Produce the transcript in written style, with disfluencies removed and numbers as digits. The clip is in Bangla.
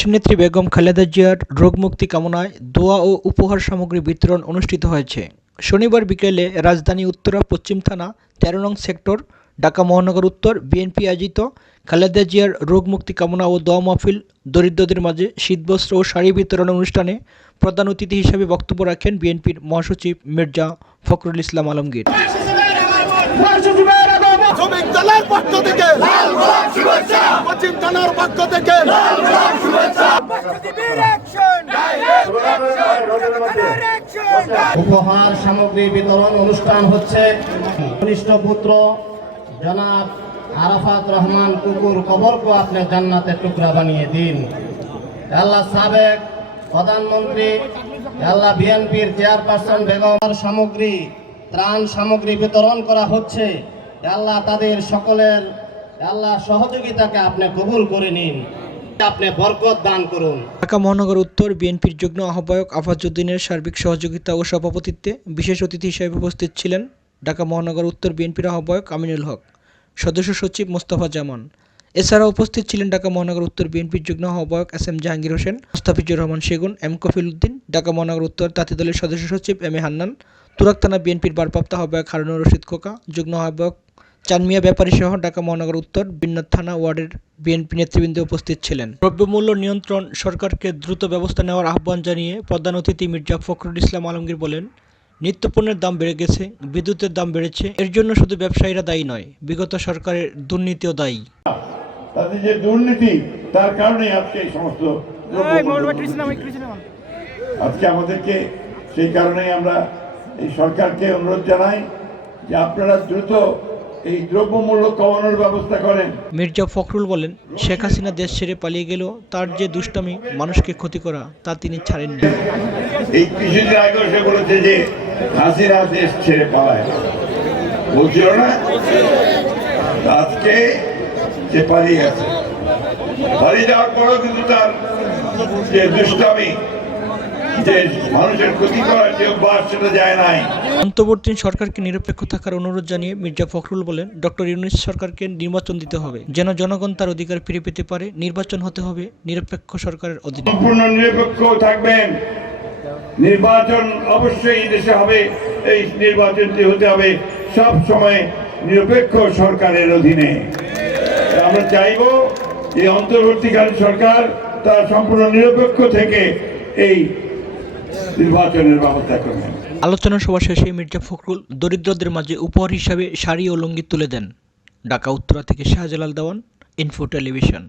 দেশনেত্রী বেগম খালেদা জিয়ার রোগমুক্তি কামনায় দোয়া ও উপহার সামগ্রী বিতরণ অনুষ্ঠিত হয়েছে। শনিবার বিকেলে রাজধানী উত্তরা পশ্চিম থানা ১৩ নং সেক্টর, ঢাকা মহানগর উত্তর বিএনপি আয়োজিত খালেদা জিয়ার রোগমুক্তি কামনা ও দোয়া মাহফিল দরিদ্রদের মাঝে শীতবস্ত্র ও শাড়ি বিতরণ অনুষ্ঠানে প্রধান অতিথি হিসেবে বক্তব্য রাখেন বিএনপির মহাসচিব মির্জা ফখরুল ইসলাম আলমগীর। শ্রমিক দলের পক্ষ থেকে পশ্চিম থানার পক্ষ থেকে উপহার সামগ্রী বিতরণ অনুষ্ঠান হচ্ছে। কনিষ্ঠ পুত্র জনাব আরাফাত রহমান কুকুর কবরকে আপনি জান্নাতের টুকরা বানিয়ে দিন। আল্লাহ সাবেক প্রধানমন্ত্রী আল্লাহ বিএনপির চেয়ারপারসন বেগম সামগ্রী ত্রাণ সামগ্রী বিতরণ করা হচ্ছে। আল্লাহ তাদের সকলের আল্লাহ সহযোগিতাকে আপনি কবুল করে নিন, আপনি বরকত দান করুন। ঢাকা মহানগর উত্তর বিএনপির যুগ্ম আহ্বায়ক আফাজউদ্দিনের সার্বিক সহযোগিতা ও সভাপতিত্বে বিশেষ অতিথি হিসেবে উপস্থিত ছিলেন ঢাকা মহানগর উত্তর বিএনপির আহ্বায়ক আমিনুল হক, সদস্য সচিব মোস্তফা জামান। এছাড়া উপস্থিত ছিলেন ঢাকা মহানগর উত্তর বিএনপির যুগ্ম আহ্বায়ক এস.এম. জাহাঙ্গীর হোসেন, মোস্তাফিজুর রহমান সেগুন, এম কফিল উদ্দিন, ঢাকা মহানগর উত্তর তাঁতি দলের সদস্য সচিব এম.এ. হান্নান, তুরাগ থানা বিএনপির ভারপ্রাপ্ত আহ্বায়ক হারুনুর রশিদ খোকা, যুগ্ম আহ্বায়ক চানমিয়া ব্যাপারী সহ ঢাকা মহানগর উত্তর বিভিন্ন থানা ওয়ার্ডের বিএনপি নেতৃবৃন্দ উপস্থিত ছিলেন। দ্রব্যমূল্য নিয়ন্ত্রণ সরকারকে দ্রুত ব্যবস্থা নেওয়ার আহ্বান জানিয়ে প্রধান অতিথি মির্জা ফখরুল ইসলাম আলমগীর বলেন, নিত্যপণ্যের দাম বেড়ে গেছে, বিদ্যুতের দাম বেড়েছে। এর জন্য শুধু ব্যবসায়ীরা দায়ী নয়, বিগত সরকারের দুর্নীতিও দায়ী। তাদের যে দুর্নীতি, তার কারণে আজকে এই সমস্ত আজকে আমাদেরকে সেই কারণেই আমরা এই সরকারকে অনুরোধ জানাই যে আপনারা দ্রুত এই দ্রব্যমূল্য কমানোর ব্যবস্থা করেন। মির্জা ফখরুল বলেন, শেখ হাসিনা দেশ ছেড়ে পালিয়ে গেল, তার যে দুষ্টামি মানুষকে ক্ষতি করা তা তিনি ছাড়েননি। এই কিছুদিন আগে সে বলেছে যে হাসিনা দেশ ছেড়ে পালায়, বলছিল না? আজকে সে পালিয়ে গেছে, পালিয়ে যাওয়ার পরেও কিন্তু তার যে দুষ্টামি, যে মানুষের ক্ষতি করার যে অভ্যাস, সেটা যায় নাই। অন্তর্বর্তী সরকারকে নিরপেক্ষ থাকার অনুরোধ জানিয়ে মির্জা ফখরুল বলেন, ডক্টর ইউনূস সরকারকে নির্বাচন দিতে হবে, যেন জনগণ তার অধিকার ফিরে পেতে পারে। নির্বাচন হতে হবে নিরপেক্ষ সরকারের অধীনে। সম্পূর্ণ নিরপেক্ষ থাকবেন। নির্বাচন অবশ্যই দেশে হবে, এই নির্বাচনটি হতে হবে সব সময় নিরপেক্ষ সরকারের অধীনে। আমরা চাইব যে অন্তর্বর্তীকালীন সরকার তার সম্পূর্ণ নিরপেক্ষ থেকে এই নির্বাচনের ব্যবস্থা করবেন। আলোচনা সভা শেষে মির্জা ফখরুল দরিদ্রদের মাঝে উপহার হিসাবে শাড়ি ও লুঙ্গি তুলে দেন। ঢাকা উত্তরা থেকে শাহজালাল দেওয়ান, ইনফো টেলিভিশন।